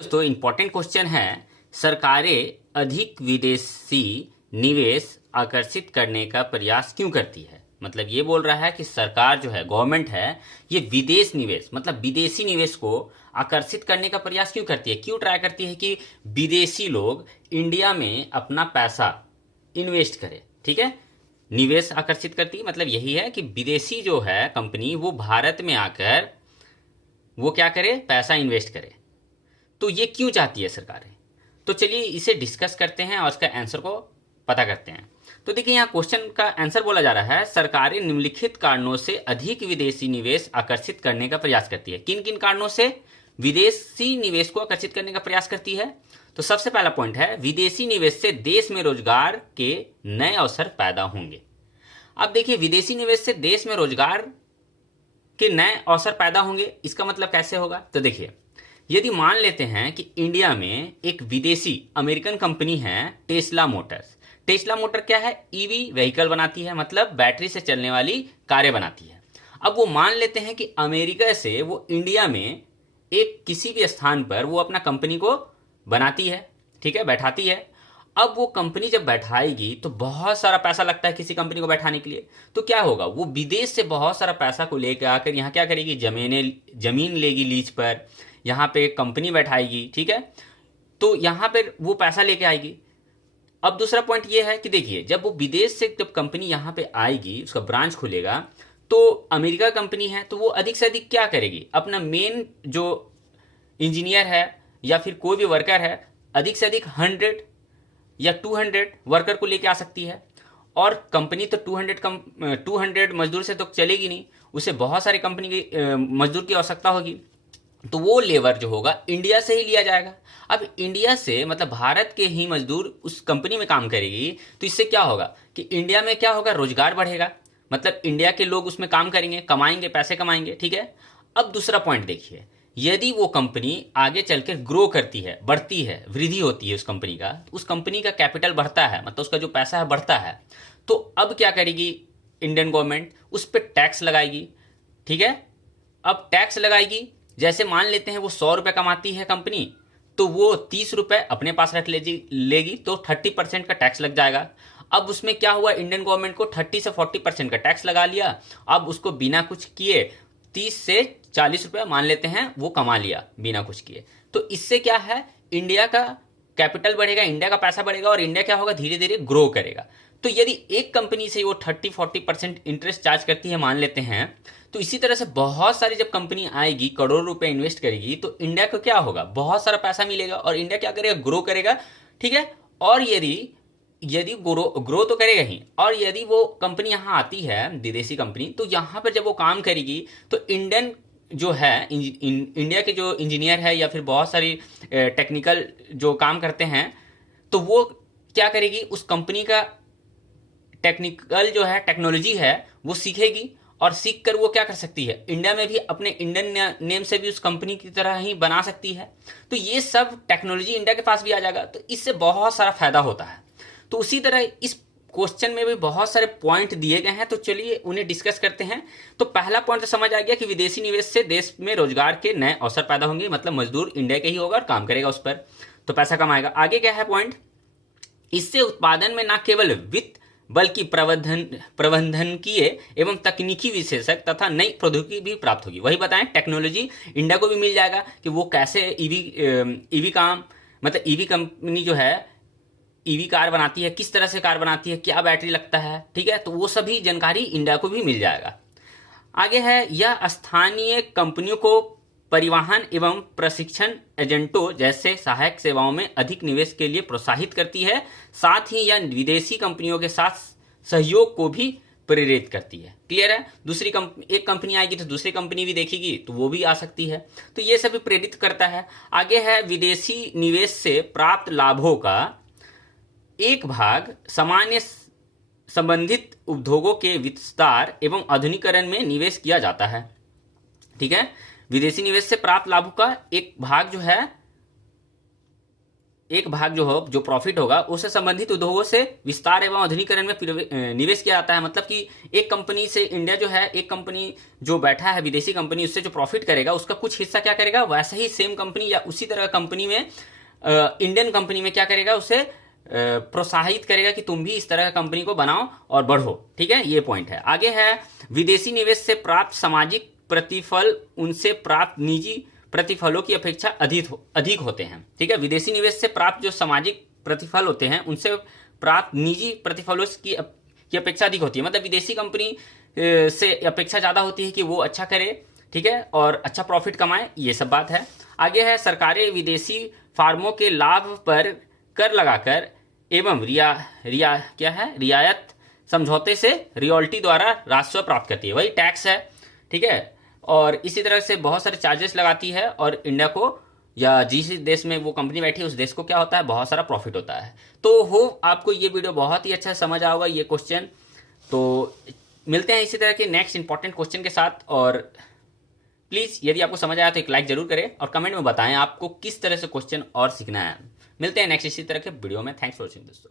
दोस्तों important question है, सरकारें अधिक विदेशी निवेश आकर्षित करने का प्रयास क्यों करती है। मतलब ये बोल रहा है कि सरकार जो है, गवर्नमेंट है, ये विदेश निवेश मतलब विदेशी निवेश को आकर्षित करने का प्रयास क्यों करती है, क्यों ट्राई करती है कि विदेशी लोग इंडिया में अपना पैसा इन्वेस्ट करें। ठीक है, निवेश आकर्षित करती है मतलब यही है कि विदेशी जो है कंपनी वो भारत में आकर वो क्या करे, पैसा इन्वेस्ट करे। तो ये क्यों चाहती है सरकारें, तो चलिए इसे डिस्कस करते हैं और इसका आंसर को पता करते हैं। तो देखिए यहाँ क्वेश्चन का आंसर बोला जा रहा है, सरकारें निम्नलिखित कारणों से अधिक विदेशी निवेश आकर्षित करने का प्रयास करती है। किन किन कारणों से विदेशी निवेश को आकर्षित करने का प्रयास करती है। तो सबसे पहला पॉइंट है, विदेशी निवेश से देश में रोजगार के नए अवसर पैदा होंगे। अब देखिए, विदेशी निवेश से देश में रोजगार के नए अवसर पैदा होंगे, इसका मतलब कैसे होगा। तो देखिए, यदि मान लेते हैं कि इंडिया में एक विदेशी अमेरिकन कंपनी है टेस्ला मोटर्स। टेस्ला मोटर क्या है, ईवी व्हीकल बनाती है, मतलब बैटरी से चलने वाली कारें बनाती है। अब वो मान लेते हैं कि अमेरिका से वो इंडिया में एक किसी भी स्थान पर वो अपना कंपनी को बनाती है, ठीक है, बैठाती है। अब वो कंपनी जब बैठाएगी तो बहुत सारा पैसा लगता है किसी कंपनी को बैठाने के लिए। तो क्या होगा, वो विदेश से बहुत सारा पैसा को लेकर आकर यहाँ क्या करेगी, जमीन लेगी लीज पर, यहाँ पे कंपनी बैठाएगी। ठीक है, तो यहाँ पे वो पैसा लेके आएगी। अब दूसरा पॉइंट ये है कि देखिए, जब वो विदेश से जब कंपनी यहाँ पे आएगी, उसका ब्रांच खुलेगा, तो अमेरिका कंपनी है तो वो अधिक से अधिक क्या करेगी, अपना मेन जो इंजीनियर है या फिर कोई भी वर्कर है, अधिक से अधिक 100 या 200 वर्कर को लेके आ सकती है। और कंपनी तो 200 मजदूर से तो चलेगी नहीं, उसे बहुत सारी कंपनी की मजदूर की आवश्यकता होगी। तो वो लेबर जो होगा इंडिया से ही लिया जाएगा। अब इंडिया से मतलब भारत के ही मजदूर उस कंपनी में काम करेगी, तो इससे क्या होगा कि इंडिया में क्या होगा, रोजगार बढ़ेगा, मतलब इंडिया के लोग उसमें काम करेंगे, कमाएंगे, पैसे कमाएंगे। ठीक है, अब दूसरा पॉइंट देखिए, यदि वो कंपनी आगे चलकर ग्रो करती है, बढ़ती है, वृद्धि होती है उस कंपनी का, तो उस कंपनी का कैपिटल बढ़ता है, मतलब उसका जो पैसा है बढ़ता है, तो अब क्या करेगी इंडियन गवर्नमेंट, उस पर टैक्स लगाएगी। ठीक है, अब टैक्स लगाएगी, जैसे मान लेते हैं वो 100 रुपये कमाती है कंपनी, तो वो 30 रुपये अपने पास रख लेगी, तो 30% का टैक्स लग जाएगा। अब उसमें क्या हुआ, इंडियन गवर्नमेंट को 30 से 40% का टैक्स लगा लिया। अब उसको बिना कुछ किए 30 से 40 रुपये मान लेते हैं वो कमा लिया बिना कुछ किए। तो इससे क्या है, इंडिया का कैपिटल बढ़ेगा, इंडिया का पैसा बढ़ेगा और इंडिया क्या होगा, धीरे धीरे ग्रो करेगा। तो यदि एक कंपनी से वो 30-40% इंटरेस्ट चार्ज करती है मान लेते हैं, तो इसी तरह से बहुत सारी जब कंपनी आएगी, करोड़ों रुपए इन्वेस्ट करेगी, तो इंडिया को क्या होगा, बहुत सारा पैसा मिलेगा और इंडिया क्या करेगा, ग्रो करेगा। ठीक है, और यदि ग्रो तो करेगा ही, और यदि वो कंपनी यहाँ आती है विदेशी कंपनी, तो यहाँ पर जब वो काम करेगी तो इंडियन जो है इंडिया के जो इंजीनियर है या फिर बहुत सारी टेक्निकल जो काम करते हैं, तो वो क्या करेगी, उस कंपनी का टेक्निकल जो है टेक्नोलॉजी है वो सीखेगी, और सीख कर वो क्या कर सकती है, इंडिया में भी अपने इंडियन नेम से भी उस कंपनी की तरह ही बना सकती है। तो ये सब टेक्नोलॉजी इंडिया के पास भी आ जाएगा, तो इससे बहुत सारा फायदा होता है। तो उसी तरह इस क्वेश्चन में भी बहुत सारे पॉइंट दिए गए हैं, तो चलिए उन्हें डिस्कस करते हैं। तो पहला पॉइंट तो समझ आ गया कि विदेशी निवेश से देश में रोजगार के नए अवसर पैदा होंगे, मतलब मजदूर इंडिया के ही होगा और काम करेगा उस पर, तो पैसा कमाएगा। आगे क्या है पॉइंट, इससे उत्पादन में न केवल वित्त बल्कि प्रबंधकीय एवं तकनीकी विशेषज्ञ तथा नई प्रौद्योगिकी भी प्राप्त होगी। वही बताएं, टेक्नोलॉजी इंडिया को भी मिल जाएगा कि वो कैसे ईवी काम, मतलब ईवी कंपनी जो है ईवी कार बनाती है, किस तरह से कार बनाती है, क्या बैटरी लगता है। ठीक है, तो वो सभी जानकारी इंडिया को भी मिल जाएगा। आगे है, यह स्थानीय कंपनियों को परिवहन एवं प्रशिक्षण एजेंटों जैसे सहायक सेवाओं में अधिक निवेश के लिए प्रोत्साहित करती है। साथ ही यह विदेशी कंपनियों के साथ सहयोग को भी प्रेरित करती है। क्लियर है, एक कंपनी आएगी तो दूसरी कंपनी भी देखेगी तो वो भी आ सकती है, तो ये सभी प्रेरित करता है। आगे है, विदेशी निवेश से प्राप्त लाभों का एक भाग सामान्य संबंधित उद्योगों के विस्तार एवं आधुनिकीकरण में निवेश किया जाता है। ठीक है, विदेशी निवेश से प्राप्त लाभों का एक भाग जो है एक भाग जो प्रॉफिट होगा उससे संबंधित उद्योगों से विस्तार एवं आधुनिकीकरण में निवेश किया जाता है। मतलब कि एक कंपनी से इंडिया जो है, एक कंपनी जो बैठा है विदेशी कंपनी, उससे जो प्रॉफिट करेगा उसका कुछ हिस्सा क्या करेगा, वैसा ही सेम कंपनी या उसी तरह कंपनी में इंडियन कंपनी में क्या करेगा, उसे प्रोत्साहित करेगा कि तुम भी इस तरह का कंपनी को बनाओ और बढ़ो। ठीक है, ये पॉइंट है। आगे है विदेशी निवेश से प्राप्त सामाजिक प्रतिफल उनसे प्राप्त निजी प्रतिफलों की अपेक्षा अधिक होते हैं। ठीक है, विदेशी निवेश से प्राप्त जो सामाजिक प्रतिफल होते हैं उनसे प्राप्त निजी प्रतिफलों की अपेक्षा अधिक होती है। मतलब विदेशी कंपनी से अपेक्षा ज्यादा होती है कि वो अच्छा करे, ठीक है, और अच्छा प्रॉफिट कमाए, ये सब बात है। आगे है सरकारें विदेशी फार्मों के लाभ पर कर लगाकर एवं रियायत समझौते से रियल्टी द्वारा राजस्व प्राप्त करती है, वही टैक्स है। ठीक है, और इसी तरह से बहुत सारे चार्जेस लगाती है और इंडिया को या जिस देश में वो कंपनी बैठी है उस देश को क्या होता है, बहुत सारा प्रॉफिट होता है। तो हो आपको ये वीडियो बहुत ही अच्छा समझ आएगा ये क्वेश्चन। तो मिलते हैं इसी तरह के नेक्स्ट इंपॉर्टेंट क्वेश्चन के साथ। और प्लीज़ यदि आपको समझ आया तो एक लाइक जरूर करें और कमेंट में बताएं आपको किस तरह से क्वेश्चन और सीखना है। मिलते हैं नेक्स्ट इसी तरह के वीडियो में। थैंक्स फॉर वॉचिंग दोस्तों।